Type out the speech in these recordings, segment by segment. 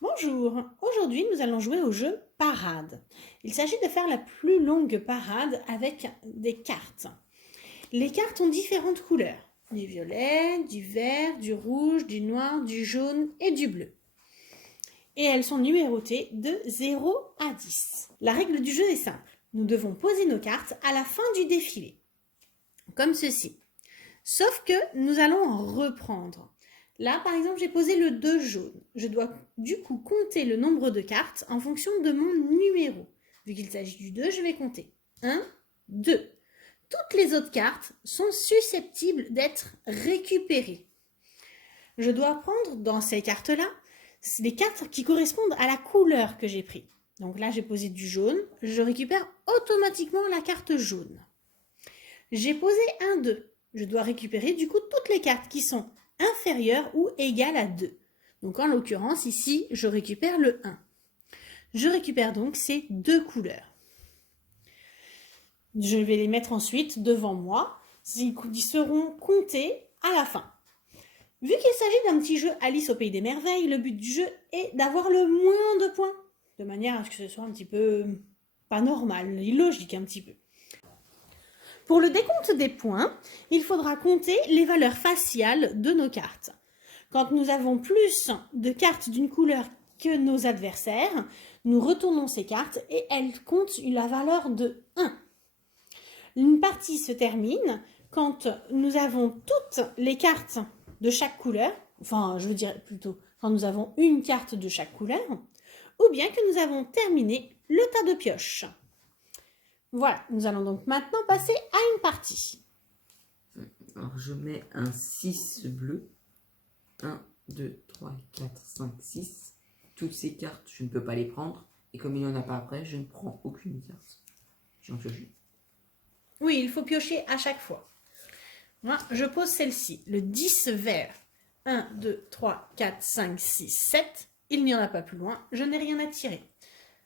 Bonjour, aujourd'hui nous allons jouer au jeu Parade. Il s'agit de faire la plus longue parade avec des cartes. Les cartes ont différentes couleurs, du violet, du vert, du rouge, du noir, du jaune et du bleu. Et elles sont numérotées de 0 à 10. La règle du jeu est simple, nous devons poser nos cartes à la fin du défilé, comme ceci. Sauf que nous allons en reprendre. Là, par exemple, j'ai posé le 2 jaune. Je dois du coup compter le nombre de cartes en fonction de mon numéro. Vu qu'il s'agit du 2, je vais compter. 1, 2. Toutes les autres cartes sont susceptibles d'être récupérées. Je dois prendre dans ces cartes-là les cartes qui correspondent à la couleur que j'ai prise. Donc là, j'ai posé du jaune. Je récupère automatiquement la carte jaune. J'ai posé un 2. Je dois récupérer du coup toutes les cartes qui sont inférieures ou égales à 2. Donc en l'occurrence, ici, je récupère le 1. Je récupère donc ces deux couleurs. Je vais les mettre ensuite devant moi. Ils seront comptés à la fin. Vu qu'il s'agit d'un petit jeu Alice au Pays des Merveilles, le but du jeu est d'avoir le moins de points, de manière à ce que ce soit un petit peu pas normal, illogique un petit peu. Pour le décompte des points, il faudra compter les valeurs faciales de nos cartes. Quand nous avons plus de cartes d'une couleur que nos adversaires, nous retournons ces cartes et elles comptent la valeur de 1. Une partie se termine quand nous avons toutes les cartes de chaque couleur, enfin je veux dire plutôt quand nous avons une carte de chaque couleur, ou bien que nous avons terminé le tas de pioches. Voilà, nous allons donc maintenant passer à une partie. Alors je mets un 6 bleu. 1, 2, 3, 4, 5, 6. Toutes ces cartes, je ne peux pas les prendre. Et comme il n'y en a pas après, je ne prends aucune carte. J'en pioche une. Oui, il faut piocher à chaque fois. Moi, je pose celle-ci, le 10 vert. 1, 2, 3, 4, 5, 6, 7. Il n'y en a pas plus loin, je n'ai rien à tirer.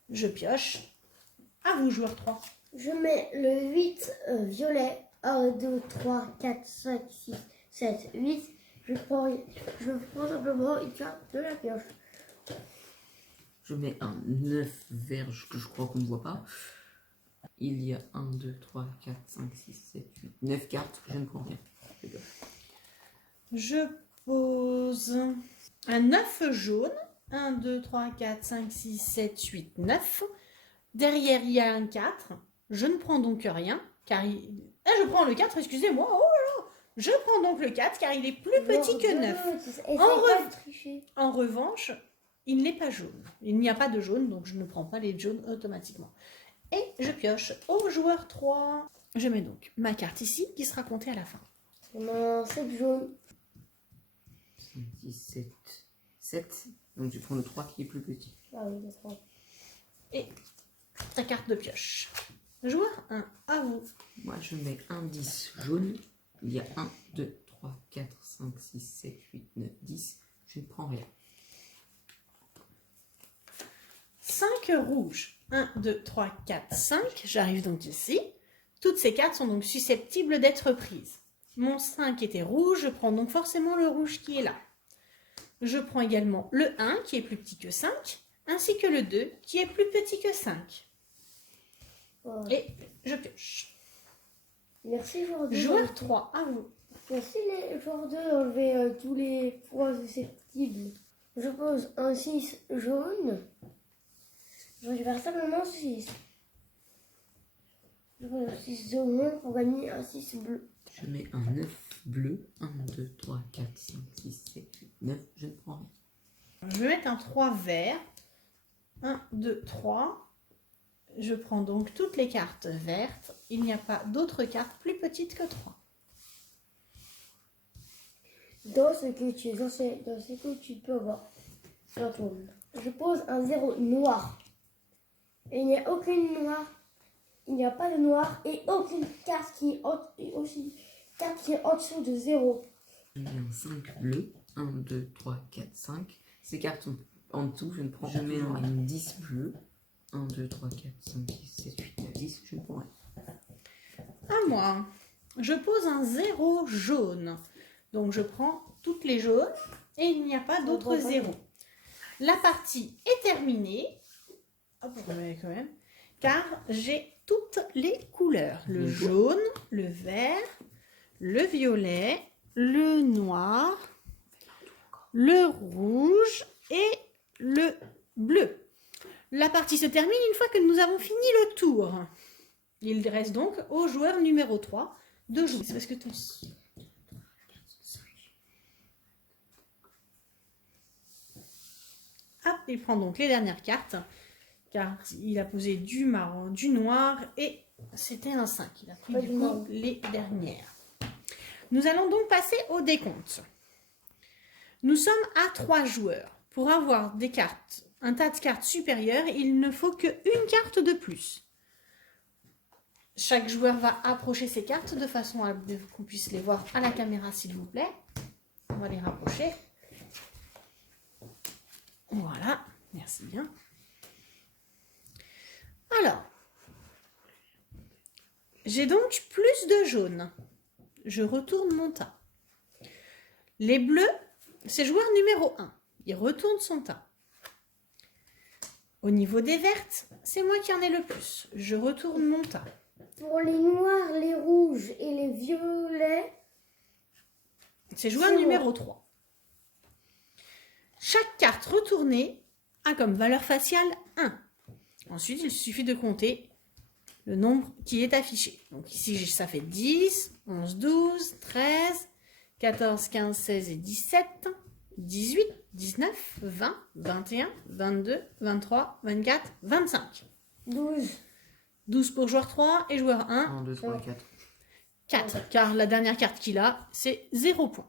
Je pioche. À vous, joueur 3. Je mets le 8 violet. 1, 2, 3, 4, 5, 6, 7, 8. Je prends simplement une carte de la pioche. Je mets un 9 vert que je crois qu'on ne voit pas. Il y a 1, 2, 3, 4, 5, 6, 7, 8, 9 cartes. Je ne prends rien. Je pose un 9 jaune. 1, 2, 3, 4, 5, 6, 7, 8, 9. Derrière, il y a un 4. Je ne prends donc rien, car je prends le 4, excusez-moi. Oh là là. Je prends donc le 4, car il est plus petit que 9. En revanche, il n'est pas jaune. Il n'y a pas de jaune, donc je ne prends pas les jaunes automatiquement. Et je pioche au joueur 3. Je mets donc ma carte ici, qui sera comptée à la fin. On a 7 jaunes. 5, 6, 7, 7. Donc tu prends le 3 qui est plus petit. Ah oui, le 3. Et ta carte de pioche. Joueur 1, à vous. Moi je mets un 10 jaune. Il y a 1, 2, 3, 4, 5, 6, 7, 8, 9, 10. Je ne prends rien. 5 rouges. 1, 2, 3, 4, 5. J'arrive donc ici. Toutes ces cartes sont donc susceptibles d'être prises. Mon 5 était rouge, je prends donc forcément le rouge qui est là. Je prends également le 1 qui est plus petit que 5, ainsi que le 2 qui est plus petit que 5. Ouais. Et je pioche. Merci, joueur 2. Joueur 3, à vous. Merci, les joueurs 2 d'enlever tous les points susceptibles. Je pose un 6 jaune. Je récupère simplement 6. Je pose un 6 jaune pour gagner un 6 bleu. Je mets un 9 bleu. 1, 2, 3, 4, 5, 6, 7, 8, 9. Je ne prends rien. Je vais mettre un 3 vert. 1, 2, 3. Je prends donc toutes les cartes vertes. Il n'y a pas d'autres cartes plus petites que 3. Dans ce que tu peux avoir sur ton jeu. Je pose un 0 noir. Et il n'y a aucune noire. Il n'y a pas de noir et aucune carte qui est en dessous de 0. Je mets un 5 bleu. 1, 2, 3, 4, 5. Ces cartes sont en dessous. Je ne prends rien. Je mets un 10 bleu. 1, 2, 3, 4, 5, 6, 7, 8, 9, 10. Je ne prends rien. À moi. Je pose un 0 jaune. Donc je prends toutes les jaunes et il n'y a pas d'autres zéros. La partie est terminée. Hop, on remet quand même. Car j'ai toutes les couleurs. Le jaune, le vert, le violet, le noir, le rouge et le bleu. La partie se termine une fois que nous avons fini le tour. Il reste donc au joueur numéro 3 de jouer. C'est parce que ton... Ah, il prend donc les dernières cartes, car il a posé du marron, du noir, et c'était un 5. Il a pris du coup les dernières. Nous allons donc passer au décompte. Nous sommes à 3 joueurs. Pour avoir des cartes, un tas de cartes supérieures, il ne faut qu'une carte de plus. Chaque joueur va approcher ses cartes de façon à qu'on puisse les voir à la caméra, s'il vous plaît. On va les rapprocher. Voilà, merci bien. Alors, j'ai donc plus de jaunes. Je retourne mon tas. Les bleus, c'est joueur numéro 1. Il retourne son tas. Au niveau des vertes, c'est moi qui en ai le plus. Je retourne mon tas. Pour les noirs, les rouges et les violets, c'est joueur numéro 3. Chaque carte retournée a comme valeur faciale 1. Ensuite, il suffit de compter le nombre qui est affiché. Donc ici, ça fait 10, 11, 12, 13, 14, 15, 16 et 17, 18, 19, 20, 21, 22, 23, 24, 25. 12. 12 pour joueur 3 et joueur 1. 1, 2, 3, 4. 4, car la dernière carte qu'il a, c'est 0 point.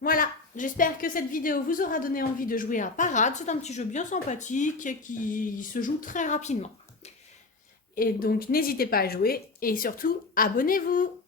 Voilà, j'espère que cette vidéo vous aura donné envie de jouer à Parade. C'est un petit jeu bien sympathique qui se joue très rapidement. Et donc, n'hésitez pas à jouer et surtout, abonnez-vous!